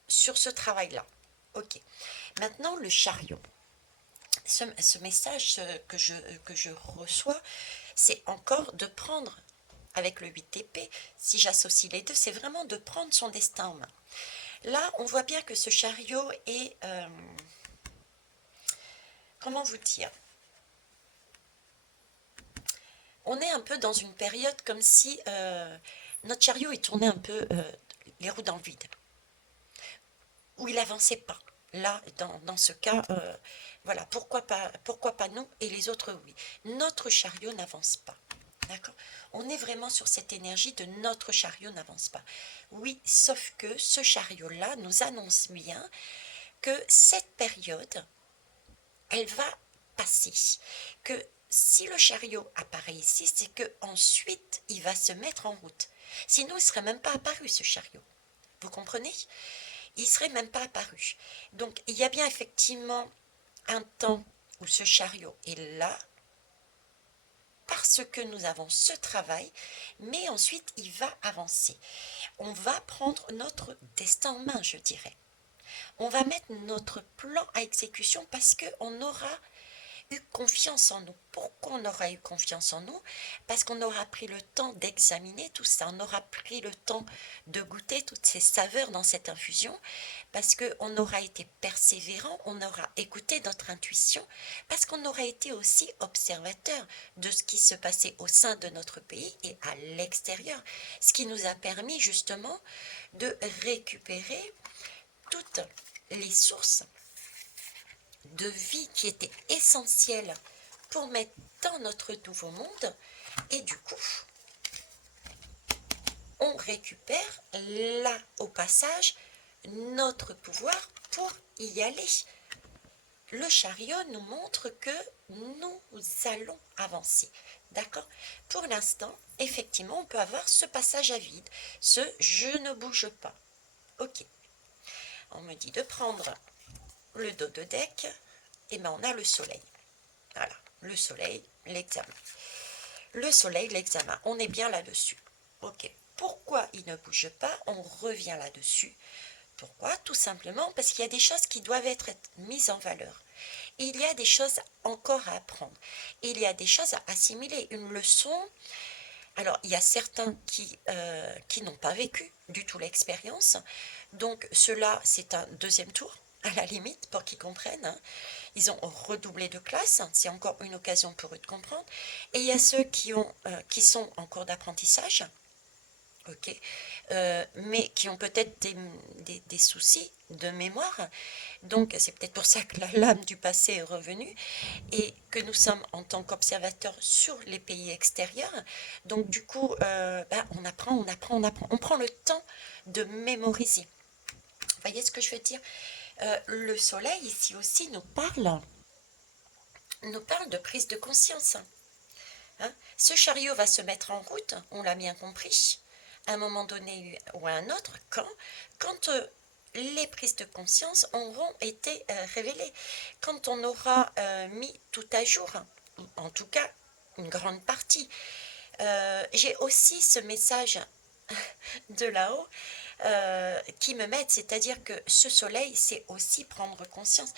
sur ce travail-là. Ok. Maintenant, le chariot. Ce message que je reçois, c'est encore de prendre, avec le 8 épée, si j'associe les deux, c'est vraiment de prendre son destin en main. Là, on voit bien que ce chariot est... comment vous dire? On est un peu dans une période comme si notre chariot est tourné un peu les roues dans le vide, où il n'avançait pas. Là, dans ce cas, voilà, pourquoi pas nous et les autres oui. Notre chariot n'avance pas. D'accord? On est vraiment sur cette énergie de notre chariot n'avance pas. Oui, sauf que ce chariot-là nous annonce bien que cette période, elle va passer. Que si le chariot apparaît ici, c'est que ensuite il va se mettre en route. Sinon, il ne serait même pas apparu, ce chariot. Vous comprenez? Il ne serait même pas apparu. Donc, il y a bien effectivement un temps où ce chariot est là, parce que nous avons ce travail, mais ensuite il va avancer. On va prendre notre destin en main, je dirais. On va mettre notre plan à exécution parce qu'on aura eu confiance en nous. Pourquoi on aura eu confiance en nous? Parce qu'on aura pris le temps d'examiner tout ça, on aura pris le temps de goûter toutes ces saveurs dans cette infusion, parce qu'on aura été persévérant, on aura écouté notre intuition, parce qu'on aura été aussi observateur de ce qui se passait au sein de notre pays et à l'extérieur, ce qui nous a permis justement de récupérer toutes les sources de vie qui étaient essentielles pour mettre dans notre nouveau monde, et du coup on récupère là au passage notre pouvoir pour y aller. le chariot nous montre que nous allons avancer. D'accord? Pour l'instant, effectivement, on peut avoir ce passage à vide, ce je ne bouge pas. Ok. On me dit de prendre le dos de deck, et bien on a le soleil. Voilà, le soleil, l'examen. Le soleil, l'examen, on est bien là-dessus. Ok. Pourquoi il ne bouge pas? On revient là-dessus. Pourquoi? Tout simplement parce qu'il y a des choses qui doivent être mises en valeur. Il y a des choses encore à apprendre. Il y a des choses à assimiler. Une leçon. Alors, il y a certains qui n'ont pas vécu du tout l'expérience. Donc, ceux-là, c'est un deuxième tour, à la limite, pour qu'ils comprennent. Hein. Ils ont redoublé de classe. Hein. C'est encore une occasion pour eux de comprendre. Et il y a ceux qui sont en cours d'apprentissage. Ok, mais qui ont peut-être des soucis de mémoire. Donc, c'est peut-être pour ça que la lame du passé est revenue et que nous sommes en tant qu'observateurs sur les pays extérieurs. Donc, du coup, on apprend, on apprend, on apprend. On prend le temps de mémoriser. Vous voyez ce que je veux dire? Le soleil, ici aussi, nous parle de prise de conscience. Hein? Ce chariot va se mettre en route, on l'a bien compris, à un moment donné ou à un autre, quand les prises de conscience auront été révélées, quand on aura mis tout à jour, en tout cas une grande partie. J'ai aussi ce message de là-haut qui me m'aide, c'est-à-dire que ce soleil, c'est aussi prendre conscience.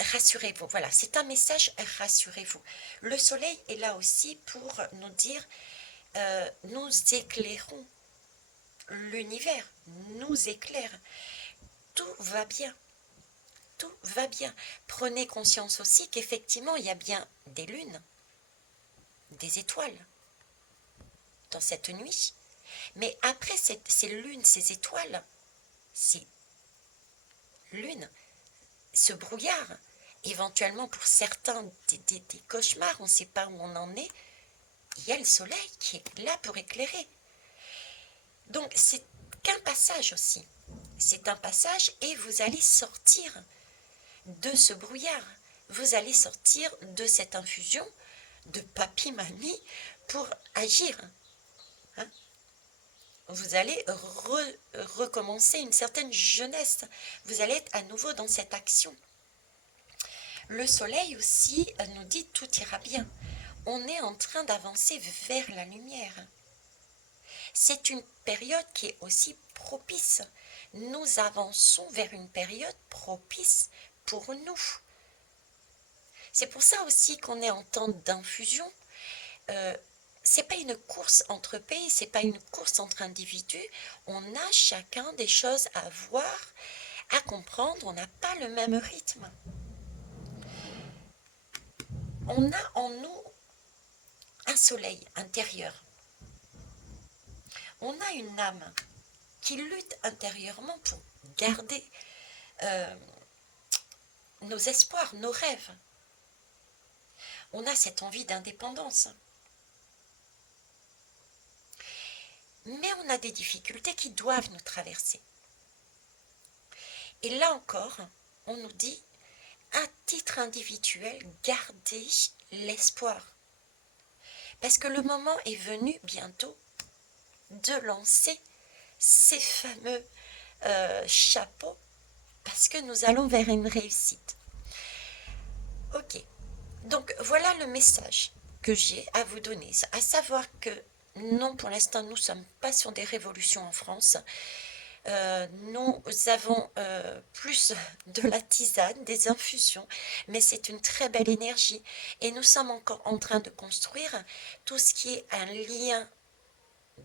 Rassurez-vous, voilà, c'est un message, rassurez-vous. Le soleil est là aussi pour nous dire, nous éclairons l'univers, nous éclaire, tout va bien, tout va bien. Prenez conscience aussi qu'effectivement, il y a bien des lunes, des étoiles dans cette nuit. Mais après ces lunes, ces étoiles, ces lunes, ce brouillard, éventuellement pour certains des cauchemars, on ne sait pas où on en est, il y a le soleil qui est là pour éclairer. Donc c'est qu'un passage aussi. C'est un passage et vous allez sortir de ce brouillard. Vous allez sortir de cette infusion de papy-mamie pour agir. Hein? Vous allez recommencer une certaine jeunesse. Vous allez être à nouveau dans cette action. Le soleil aussi nous dit tout ira bien. On est en train d'avancer vers la lumière. C'est une période qui est aussi propice. Nous avançons vers une période propice pour nous. C'est pour ça aussi qu'on est en temps d'infusion. C'est pas une course entre pays, c'est pas une course entre individus. On a chacun des choses à voir, à comprendre. On n'a pas le même rythme. On a en nous un soleil intérieur. On a une âme qui lutte intérieurement pour garder nos espoirs, nos rêves. On a cette envie d'indépendance. Mais on a des difficultés qui doivent nous traverser. Et là encore, on nous dit, à titre individuel, gardez l'espoir. Parce que le moment est venu bientôt de lancer ces fameux chapeaux, parce que nous allons vers une réussite. Ok, donc voilà le message que j'ai à vous donner, à savoir que non, pour l'instant, nous ne sommes pas sur des révolutions en France. Nous avons plus de la tisane, des infusions, mais c'est une très belle énergie. Et nous sommes encore en train de construire tout ce qui est un lien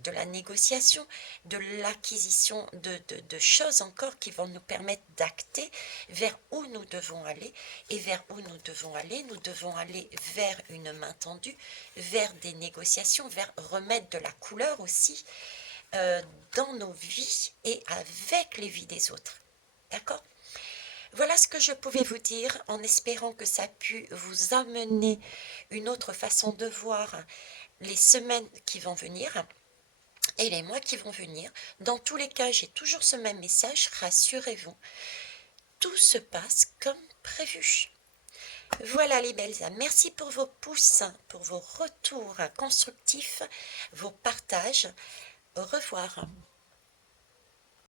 de la négociation, de l'acquisition de choses encore qui vont nous permettre d'acter vers où nous devons aller. Et vers où nous devons aller vers une main tendue, vers des négociations, vers remettre de la couleur aussi dans nos vies et avec les vies des autres. D'accord? Voilà ce que je pouvais vous dire en espérant que ça a pu vous amener une autre façon de voir les semaines qui vont venir et les mois qui vont venir. Dans tous les cas, j'ai toujours ce même message, rassurez-vous, tout se passe comme prévu. Voilà les belles âmes, merci pour vos pouces, pour vos retours constructifs, vos partages. Au revoir.